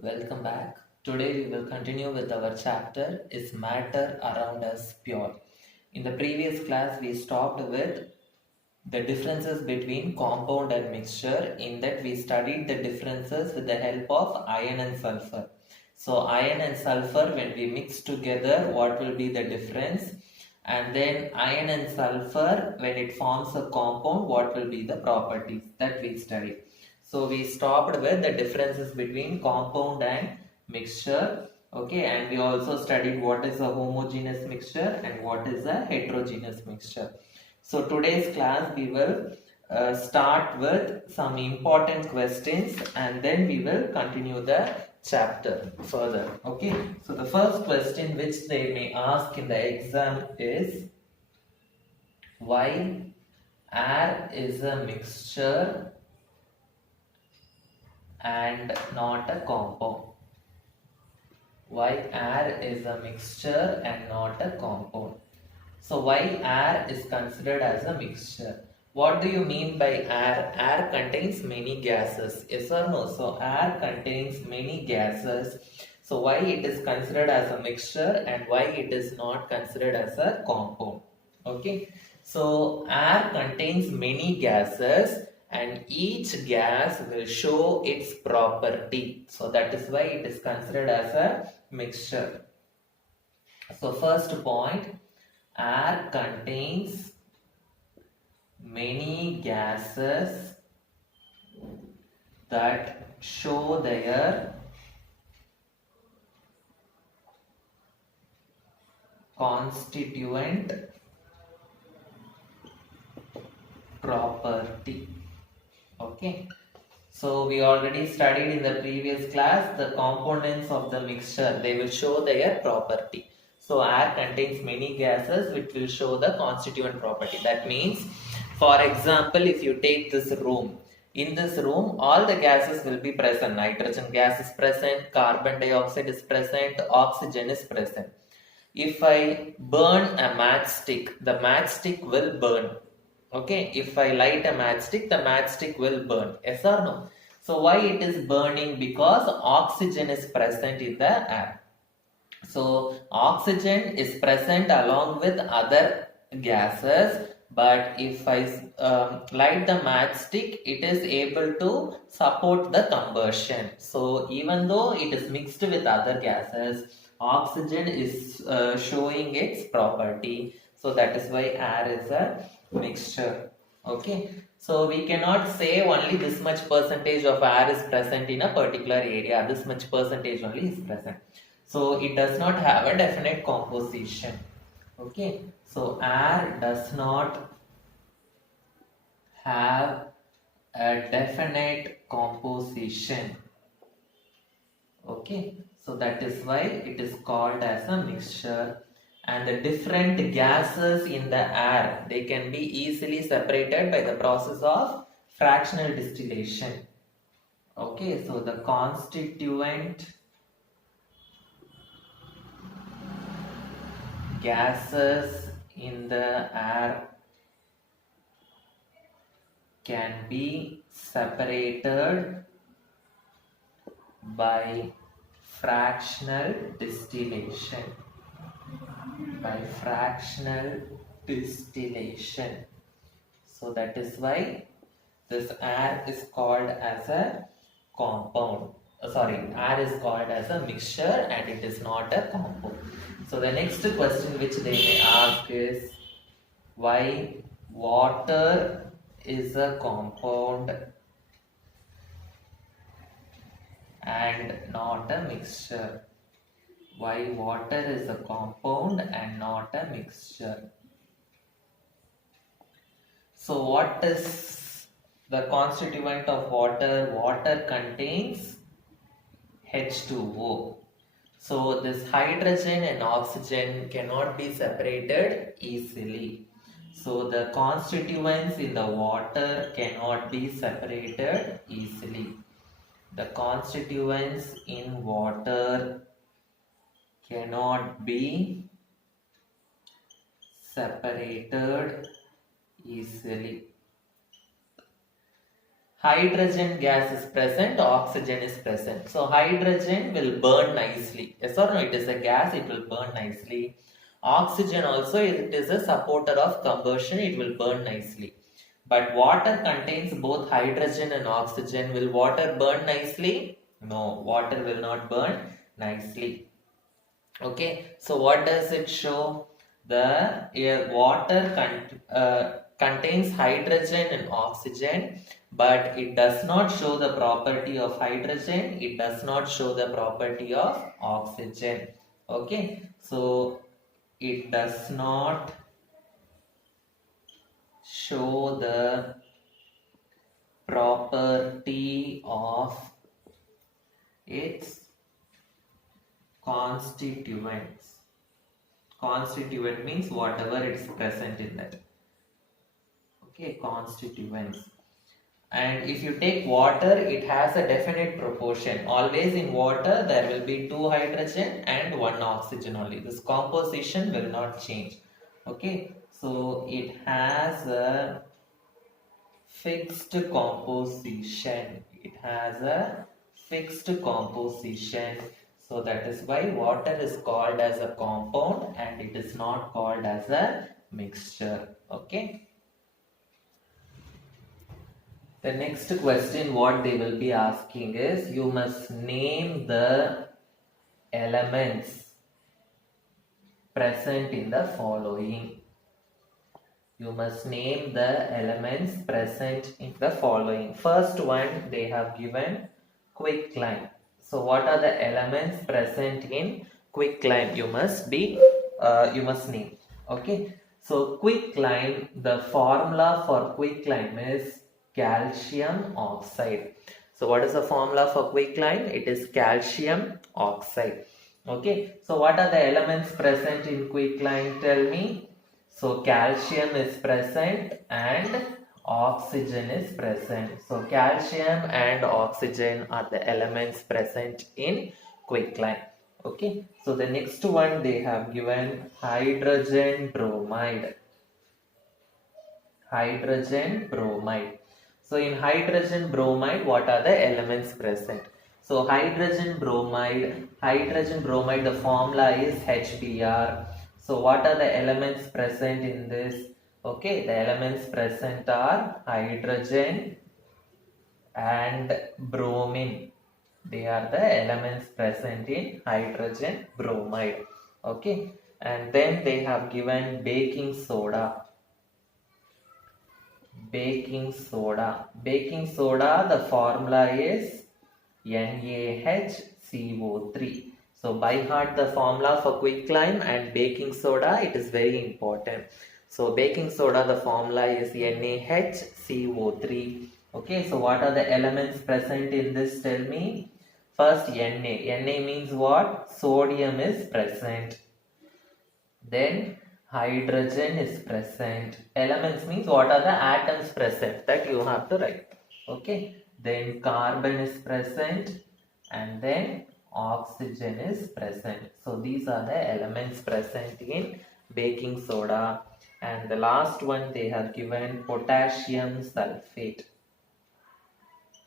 Welcome back. Today we will continue with our chapter Is Matter Around Us Pure? In the previous class we stopped with the differences between compound and mixture. In that we studied the differences with the help of iron and sulfur. So iron and sulfur, when we mix together, what will be the difference? And then iron and sulfur, when it forms a compound, what will be the properties that we studied. So we stopped with the differences between compound and mixture. Okay, and we also studied what is a homogeneous mixture and what is a heterogeneous mixture. So today's class we will start with some important questions and then we will continue the chapter further. Okay, so the first question which they may ask in the exam is why air is a mixture and not a compound. Why air is a mixture and not a compound. So why air is considered as a mixture? What do you mean by air? Air contains many gases. Yes or no? So air contains many gases. So why it is considered as a mixture and why it is not considered as a compound? Okay. So air contains many gases and each gas will show its property. So that is why it is considered as a mixture. So first point, air contains many gases that show their constituent property. Okay. So we already studied in the previous class the components of the mixture. They will show their property. So air contains many gases which will show the constituent property. That means, for example, if you take this room, in this room all the gases will be present. Nitrogen gas is present, carbon dioxide is present, oxygen is present. If I burn a matchstick, the matchstick will burn. Okay, if I light a matchstick, the matchstick will burn. Yes or no? So why it is burning? Because oxygen is present in the air. So oxygen is present along with other gases, but if I light the matchstick, it is able to support the combustion. So even though it is mixed with other gases, oxygen is showing its property. So that is why air is a mixture. Okay, so we cannot say only this much percentage of air is present in a particular area, this much percentage only is present. So it does not have a definite composition. Okay, so air does not have a definite composition. Okay, so that is why it is called as a mixture. And the different gases in the air, they can be easily separated by the process of fractional distillation. Okay, so the constituent gases in the air can be separated by fractional distillation. So that is why this air is called as a compound. Air is called as a mixture and it is not a compound. So the next question which they may ask is why water is a compound and not a mixture. Why water is a compound and not a mixture. So what is the constituent of water? Water contains H2O. So this hydrogen and oxygen cannot be separated easily. So the constituents in the water cannot be separated easily. The constituents in water cannot be separated easily. hydrogen gas is present, oxygen is present. So hydrogen will burn nicely. Yes or no? It is a gas, it will burn nicely. Oxygen also, it is a supporter of combustion, it will burn nicely. But water contains both hydrogen and oxygen. Will water burn nicely? No, water will not burn nicely. Okay, so what does it show? The water contains hydrogen and oxygen, but it does not show the property of hydrogen, it does not show the property of oxygen. Okay, so it does not show the property of its constituents. Constituent means whatever is present in that. Okay, constituents. And if you take water, it has a definite proportion. Always in water, there will be 2 hydrogen and 1 oxygen only. This composition will not change. Okay, so it has a fixed composition. It has a fixed composition. So that is why water is called as a compound and it is not called as a mixture. Okay. The next question what they will be asking is, you must name the elements present in the following. You must name the elements present in the following. First one, they have given quicklime. So what are the elements present in quicklime? You must name. Okay. So quicklime, the formula for quicklime is calcium oxide. So what is the formula for quicklime? It is calcium oxide. Okay. So what are the elements present in quicklime? Tell me. So calcium is present and oxygen is present. So calcium and oxygen are the elements present in quicklime. Okay. So the next one they have given hydrogen bromide. Hydrogen bromide. So in hydrogen bromide, what are the elements present? So hydrogen bromide, the formula is HBr. So what are the elements present in this? Okay, the elements present are hydrogen and bromine. They are the elements present in hydrogen bromide. Okay, and then they have given baking soda. Baking soda, the formula is NaHCO3. So by heart the formula for quicklime and baking soda, it is very important. So baking soda, the formula is NaHCO3. Okay, so what are the elements present in this? Tell me. First Na. Na means what? Sodium is present. Then hydrogen is present. Elements means what are the atoms present, that you have to write. Okay. Then carbon is present and then oxygen is present. So these are the elements present in baking soda. And the last one they have given potassium sulfate.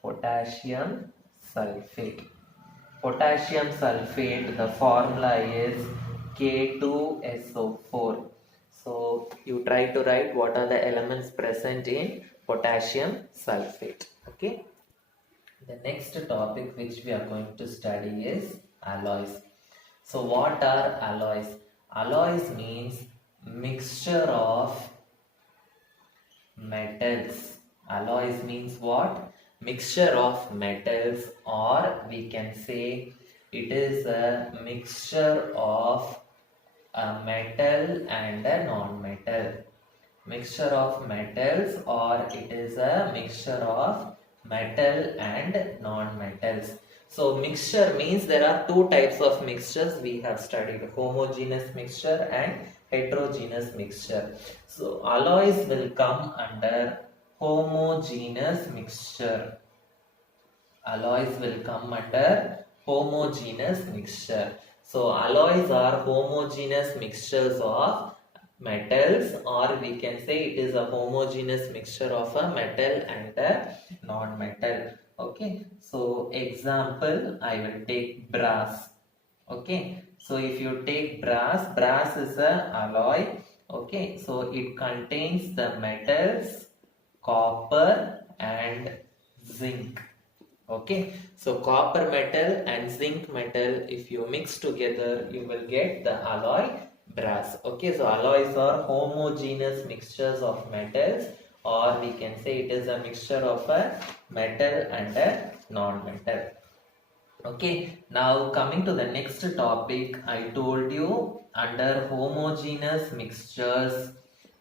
Potassium sulfate. Potassium sulfate, the formula is K2SO4. So you try to write what are the elements present in potassium sulfate. Okay. The next topic which we are going to study is alloys. So what are alloys? Alloys means mixture of metals. Alloys means what? Mixture of metals, or we can say it is a mixture of a metal and a non-metal. Mixture of metals, or it is a mixture of metal and non-metals. So mixture means there are 2 types of mixtures we have studied: homogeneous mixture and heterogeneous mixture. So alloys will come under homogeneous mixture. Alloys will come under homogeneous mixture. So alloys are homogeneous mixtures of metals, or we can say it is a homogeneous mixture of a metal and a non-metal. Okay, so example, I will take brass. Okay, so if you take brass is a alloy. Okay, so it contains the metals copper and zinc. Okay, so copper metal and zinc metal, if you mix together, you will get the alloy brass. Okay, so alloys are homogeneous mixtures of metals, or we can say it is a mixture of a metal and a non-metal. Okay, now coming to the next topic, I told you under homogeneous mixtures,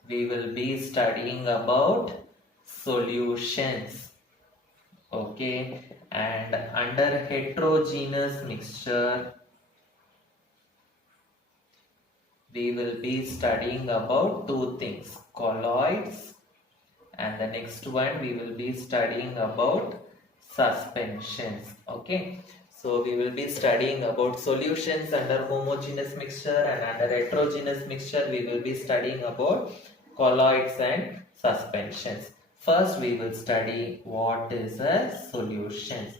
we will be studying about solutions. Okay, and under heterogeneous mixture, we will be studying about two things, colloids, and the next one we will be studying about suspensions. Okay, so we will be studying about solutions under homogeneous mixture, and under heterogeneous mixture we will be studying about colloids and suspensions. First we will study what is a solution.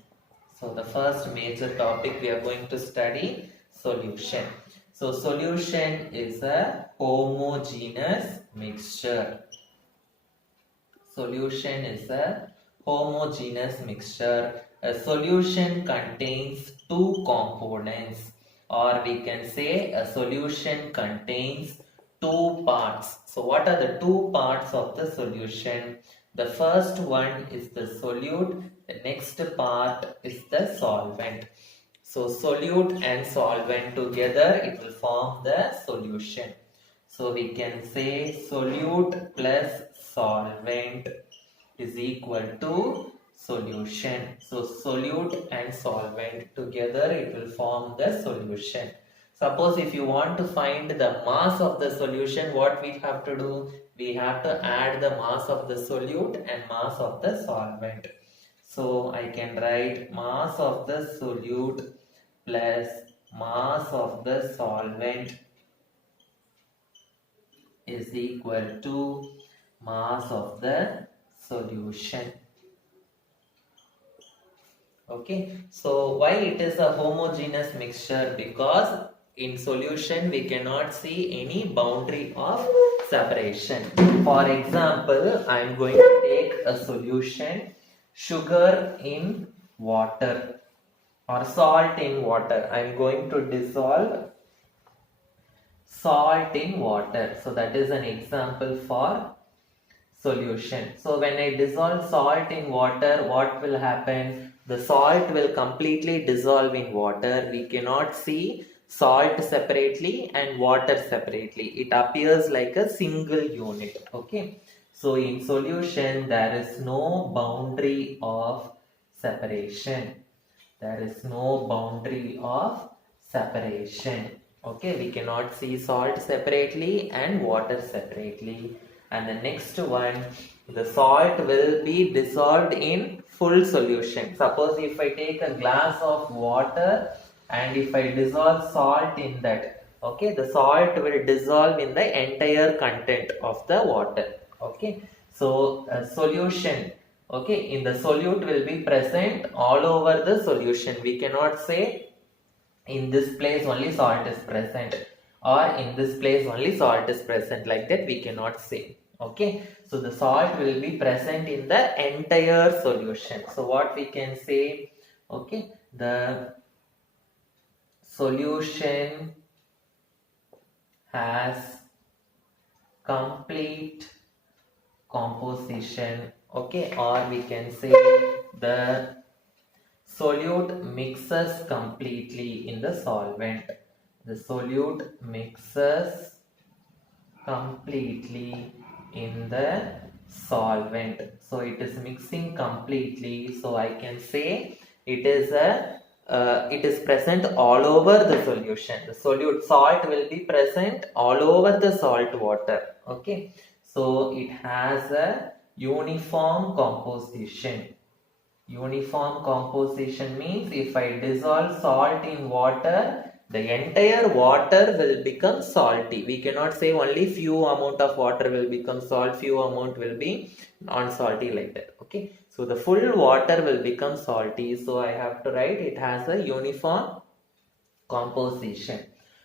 So the first major topic we are going to study solution. So solution is a homogeneous mixture. Solution is a homogeneous mixture. A solution contains two components, or we can say a solution contains two parts. So what are the two parts of the solution? The first one is the solute, the next part is the solvent. So solute and solvent together, it will form the solution. So we can say solute plus solvent is equal to solution. So solute and solvent together, it will form the solution. Suppose if you want to find the mass of the solution, what we have to do? We have to add the mass of the solute and mass of the solvent. So I can write mass of the solute plus mass of the solvent is equal to mass of the solution. Okay, so why it is a homogeneous mixture? Because in solution we cannot see any boundary of separation. For example, I am going to take a solution, sugar in water or salt in water. I am going to dissolve salt in water. So that is an example for solution. So when I dissolve salt in water, what will happen? The salt will completely dissolve in water. We cannot see salt separately and water separately. It appears like a single unit. Okay. So in solution, there is no boundary of separation. There is no boundary of separation. Okay, we cannot see salt separately and water separately. And the next one, the salt will be dissolved in full solution. Suppose if I take a glass of water and if I dissolve salt in that, okay, the salt will dissolve in the entire content of the water. Okay, so a solution, okay, in the solute will be present all over the solution. We cannot say in this place only salt is present, or in this place only salt is present, like that we cannot say. Okay, so the salt will be present in the entire solution. So what we can say, okay, the solution has complete composition. Okay, or we can say the solute mixes completely in the solvent. The solute mixes completely in the solvent. So it is mixing completely. So I can say it is present all over the solution. The solute salt will be present all over the salt water. Okay. So it has a uniform composition. Uniform composition means if I dissolve salt in water, The entire water will become salty. We cannot say only few amount of water will become salt, few amount will be non-salty like that. Okay. So the full water will become salty. So I have to write it has a uniform composition.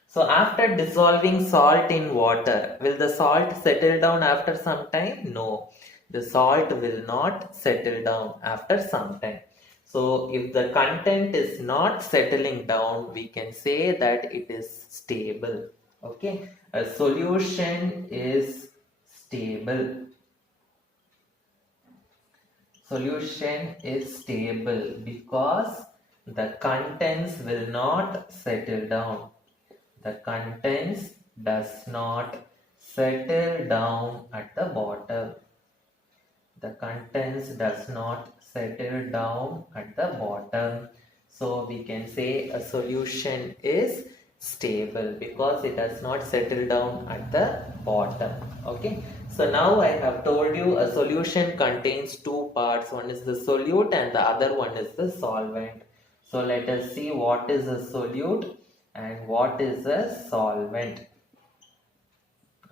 So after dissolving salt in water, will the salt settle down after some time? No, the salt will not settle down after some time. So if the content is not settling down, we can say that it is stable. Okay, a solution is stable. Solution is stable because the contents will not settle down. The contents does not settle down at the bottom. The contents does not settle down at the bottom. So we can say a solution is stable because it does not settle down at the bottom. Okay. So now I have told you a solution contains two parts. One is the solute and the other one is the solvent. So let us see what is a solute and what is a solvent.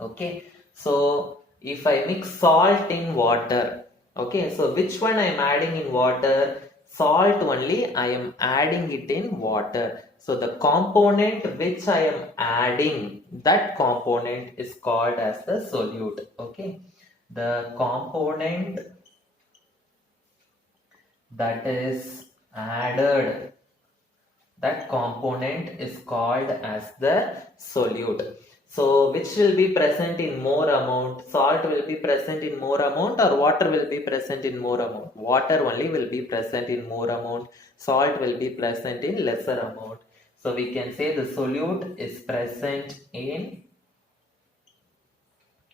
Okay, so if I mix salt in water, okay, so which one I am adding in water? Salt only, I am adding it in water. So the component which I am adding, that component is called as the solute. Okay, the component that is added, that component is called as the solute. So which will be present in more amount? Salt will be present in more amount or water will be present in more amount? Water only will be present in more amount. Salt will be present in lesser amount. So we can say the solute is present in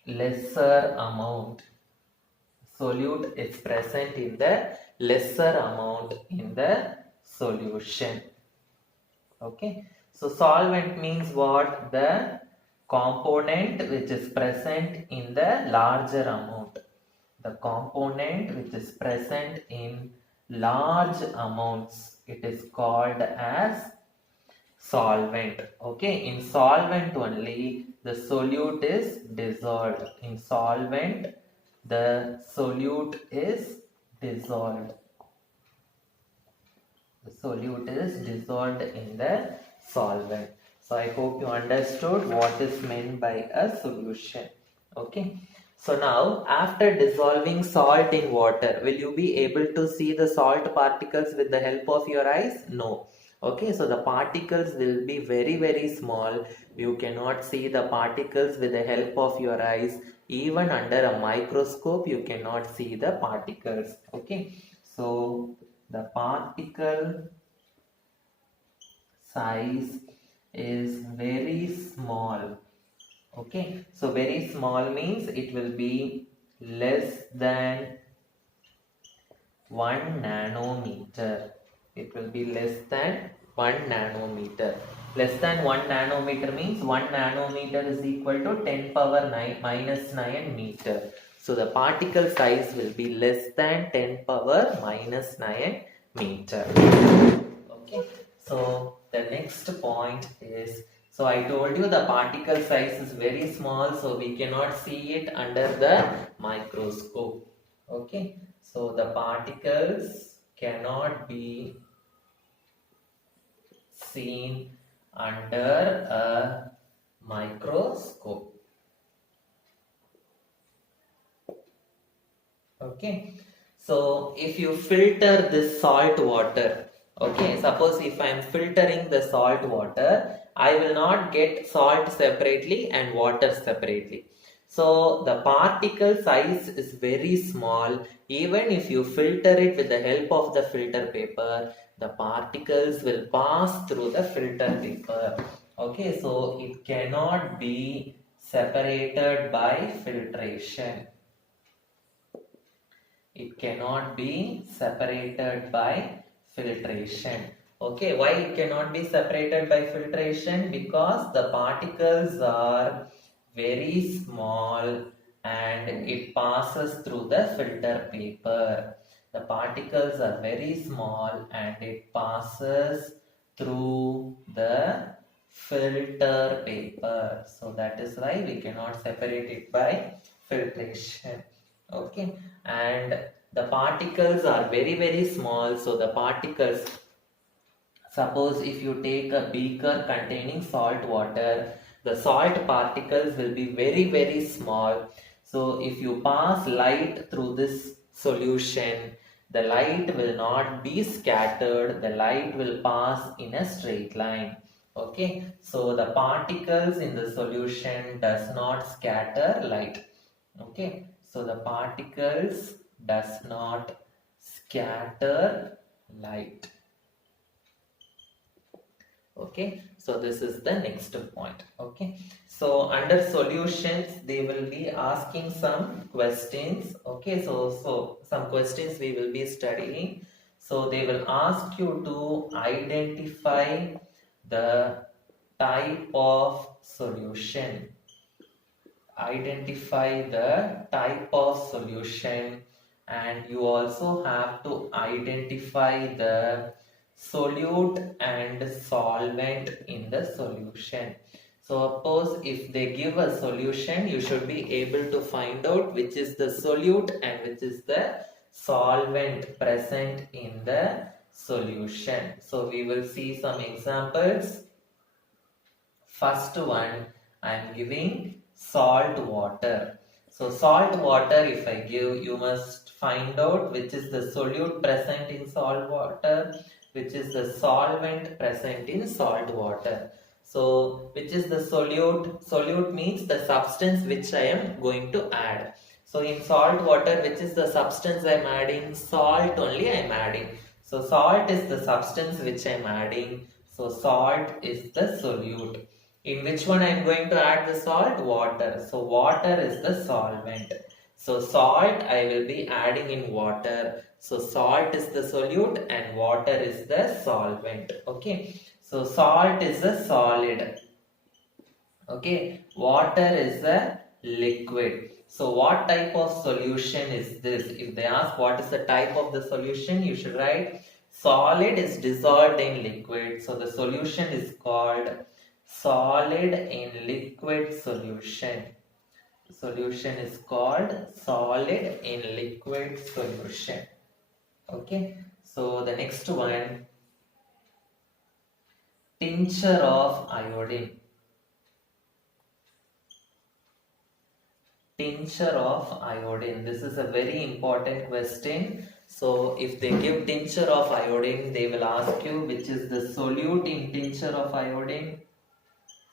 lesser amount. Solute is present in the lesser amount in the solution. Okay, so solvent means what? The component which is present in the larger amount. The component which is present in large amounts, it is called as solvent. Okay, in solvent only the solute is dissolved. In solvent, the solute is dissolved. The solute is dissolved in the solvent. So I hope you understood what is meant by a solution. Okay. So now after dissolving salt in water, will you be able to see the salt particles with the help of your eyes? No. Okay, so the particles will be very small. You cannot see the particles with the help of your eyes. Even under a microscope, you cannot see the particles. Okay, so the particle size is very small. Okay, so very small means it will be less than 1 nanometer. It will be less than 1 nanometer. Less than 1 nanometer means 1 nanometer is equal to 10 power 9 minus 9 meter. So the particle size will be less than 10 power minus 9 meter. Okay, so the next point is, so I told you the particle size is very small, so we cannot see it under the microscope. Okay, so the particles cannot be seen under a microscope. Okay, so if you filter this salt water, okay, suppose if I am filtering the salt water, I will not get salt separately and water separately. So the particle size is very small. Even if you filter it with the help of the filter paper, the particles will pass through the filter paper. Okay, so it cannot be separated by filtration. It cannot be separated by filtration. Okay, why it cannot be separated by filtration? Because the particles are very small and it passes through the filter paper. The particles are very small and it passes through the filter paper. So that is why we cannot separate it by filtration. Okay, and the particles are very very small. So the particles, suppose if you take a beaker containing salt water, the salt particles will be very very small. So if you pass light through this solution, the light will not be scattered, the light will pass in a straight line. Okay, so the particles in the solution does not scatter light. Okay, so the particles does not scatter light. Okay, so this is the next point. Okay, so under solutions they will be asking some questions. Okay, so some questions we will be studying. So they will ask you to identify the type of solution, identify the type of solution, and you also have to identify the solute and solvent in the solution. So suppose if they give a solution, you should be able to find out which is the solute and which is the solvent present in the solution. So we will see some examples. First one, I am giving salt water. So salt water, if I give, you must find out which is the solute present in salt water, which is the solvent present in salt water. So which is the solute? Solute means the substance which I am going to add. So in salt water, which is the substance I am adding? Salt only I am adding. So salt is the substance which I am adding. So salt is the solute. In which one I am going to add the salt? Water. So water is the solvent. So salt I will be adding in water. So salt is the solute and water is the solvent. Okay. So salt is a solid. Okay. Water is a liquid. So what type of solution is this? If they ask what is the type of the solution, you should write solid is dissolved in liquid. So the solution is called solid in liquid solution. Solution is called solid in liquid solution. Okay, so the next one, tincture of iodine. Tincture of iodine. This is a very important question. So if they give tincture of iodine, they will ask you which is the solute in tincture of iodine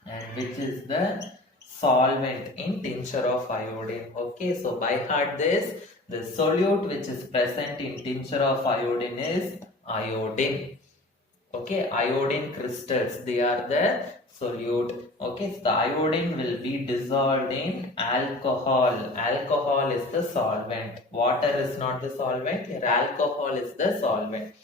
and which is the solvent in tincture of iodine. Okay, so by heart this, the solute which is present in tincture of iodine is iodine. Okay, iodine crystals, they are the solute. Okay, so the iodine will be dissolved in alcohol. Alcohol is the solvent. Water is not the solvent. Here alcohol is the solvent.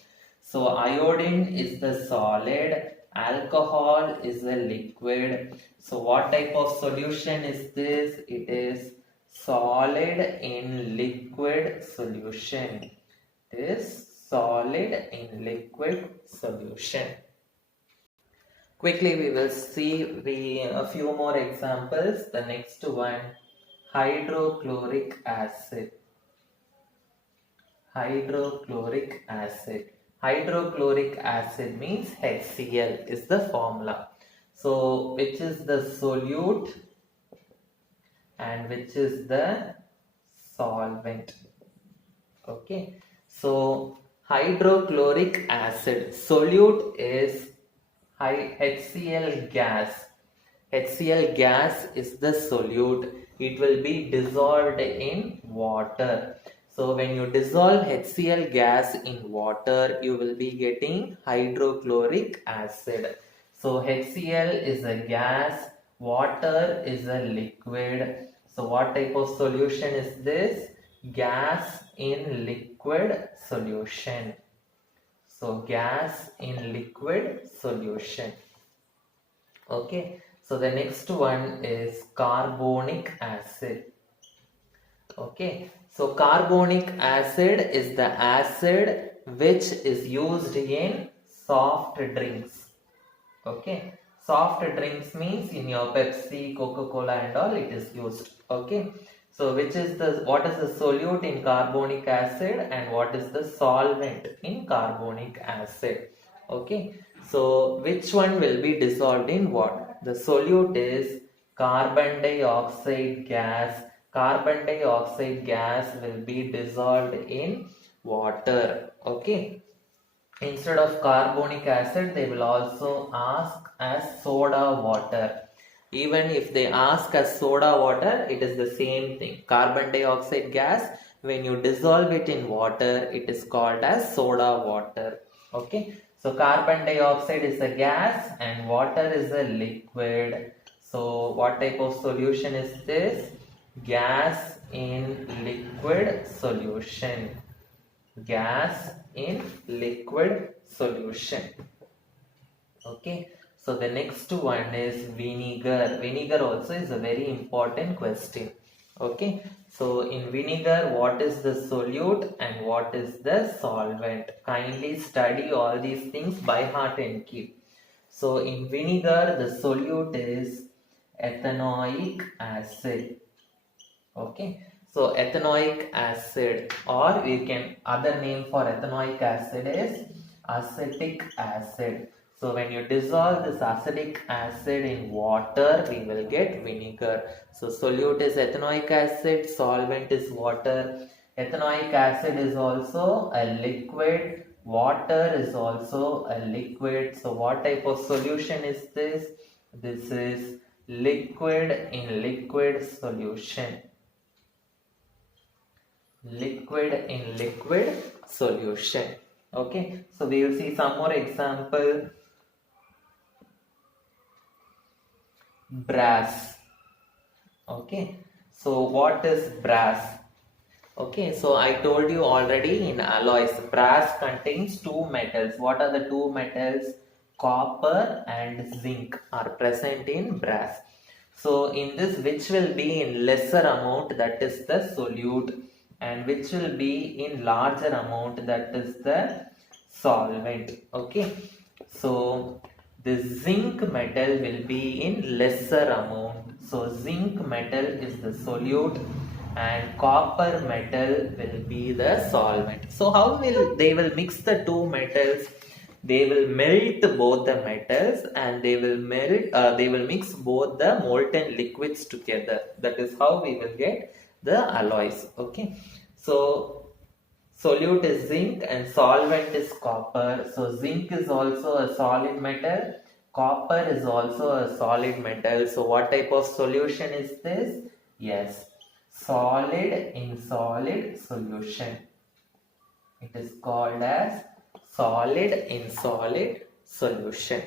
So iodine is the solid. Alcohol is a liquid. So what type of solution is this? It is solid in liquid solution. It is solid in liquid solution. Quickly we will see a few more examples. The next one, hydrochloric acid. Hydrochloric acid. Hydrochloric acid means HCl is the formula. So which is the solute and which is the solvent? Okay, so hydrochloric acid, solute is HCl gas. HCl gas is the solute. It will be dissolved in water. So when you dissolve HCl gas in water, you will be getting hydrochloric acid. So HCl is a gas, water is a liquid. So what type of solution is this? Gas in liquid solution. So gas in liquid solution. Okay, so the next one is carbonic acid. Okay, so carbonic acid is the acid which is used in soft drinks. Okay, Soft drinks means in your Pepsi, Coca-Cola and all it is used. Okay. So what is the solute in carbonic acid and what is the solvent in carbonic acid? Okay. So which one will be dissolved in what? The solute is carbon dioxide gas. Carbon dioxide gas will be dissolved in water. Okay. Instead of carbonic acid, they will also ask as soda water. Even if they ask as soda water, it is the same thing. Carbon dioxide gas, when you dissolve it in water, it is called as soda water. Okay. So carbon dioxide is a gas and water is a liquid. So what type of solution is this? Gas in liquid solution. Gas in liquid solution. Okay, so the next one is vinegar. Vinegar also is a very important question. Okay, so in vinegar, what is the solute and what is the solvent? Kindly study all these things by heart and keep. So in vinegar, the solute is ethanoic acid. Okay, so ethanoic acid, or we can other name for ethanoic acid is acetic acid. So when you dissolve this acetic acid in water, we will get vinegar. So solute is ethanoic acid, solvent is water. Ethanoic acid is also a liquid, water is also a liquid. So what type of solution is this? This is liquid in liquid solution. Liquid in liquid solution. Okay, so we will see some more example. Brass. Okay, so what is brass? Okay, so I told you already in alloys, brass contains two metals. What are the two metals? Copper and zinc are present in brass. So in this, which will be in lesser amount, that is the solute, and which will be in larger amount, that is the solvent. Okay, so the zinc metal will be in lesser amount. So zinc metal is the solute and copper metal will be the solvent. So how will they will mix the two metals? They will melt both the metals and they will mix both the molten liquids together. That is how we will get the alloys. Okay, so solute is zinc and solvent is copper. So zinc is also a solid metal, copper is also a solid metal. So what type of solution is this? Yes, solid in solid solution. It is called as solid in solid solution.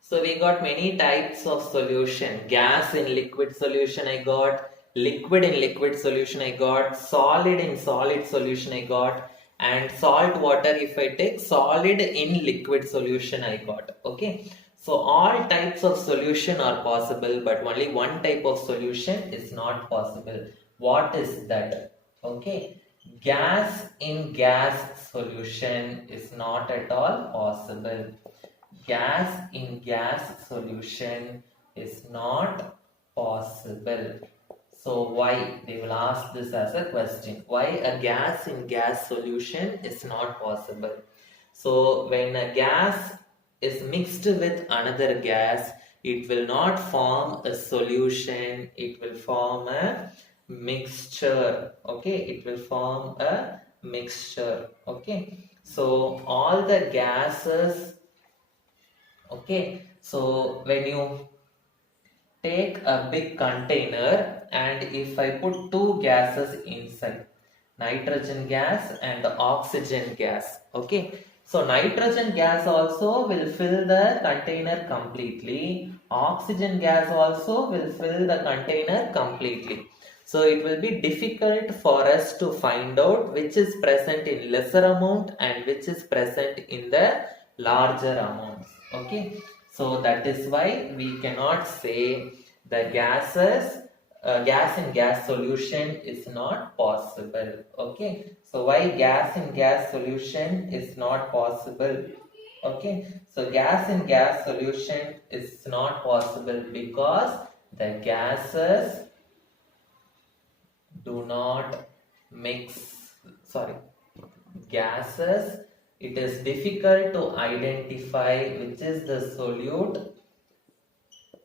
So we got many types of solution. Gas in liquid solution I got, liquid in liquid solution I got, solid in solid solution I got, and salt water if I take, solid in liquid solution I got. Okay, so all types of solution are possible, but only one type of solution is not possible. What is that? Okay, gas in gas solution is not at all possible. Gas in gas solution is not possible. So why? They will ask this as a question. Why a gas in gas solution is not possible? So when a gas is mixed with another gas, it will not form a solution, it will form a mixture. Okay, it will form a mixture. Okay, so all the gases. Okay, so when you take a big container and if I put two gases inside, nitrogen gas and oxygen gas. Okay, so nitrogen gas also will fill the container completely, oxygen gas also will fill the container completely. So it will be difficult for us to find out which is present in lesser amount and which is present in the larger amounts. Okay, so that is why we cannot say the gas in gas solution is not possible. Okay, so why gas in gas solution is not possible? Okay, so gas in gas solution is not possible because the gases do not mix. Sorry, gases, it is difficult to identify which is the solute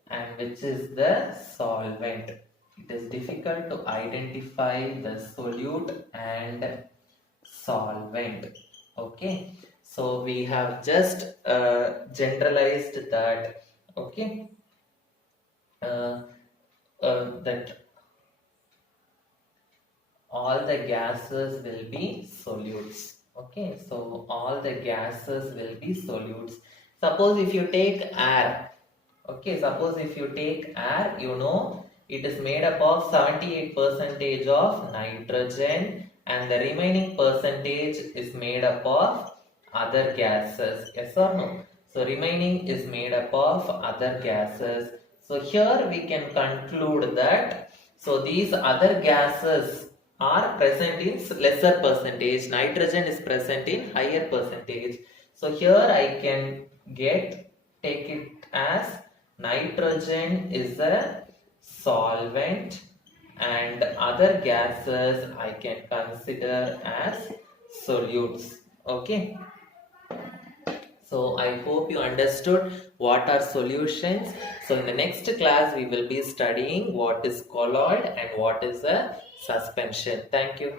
and which is the solvent. It is difficult to identify the solute and solvent. Okay, so we have just generalized that. Okay, uh, that all the gases will be solutes. Okay, so all the gases will be solutes. Suppose if you take air. Okay, suppose if you take air, you know it is made up of 78% of nitrogen and the remaining percentage is made up of other gases. Yes or no? So remaining is made up of other gases. So here we can conclude that so these other gases are present in lesser percentage. Nitrogen is present in higher percentage. So here I can take it as nitrogen is a solvent and other gases I can consider as solutes. Okay. So I hope you understood what are solutions. So in the next class we will be studying what is colloid and what is a suspension. Thank you.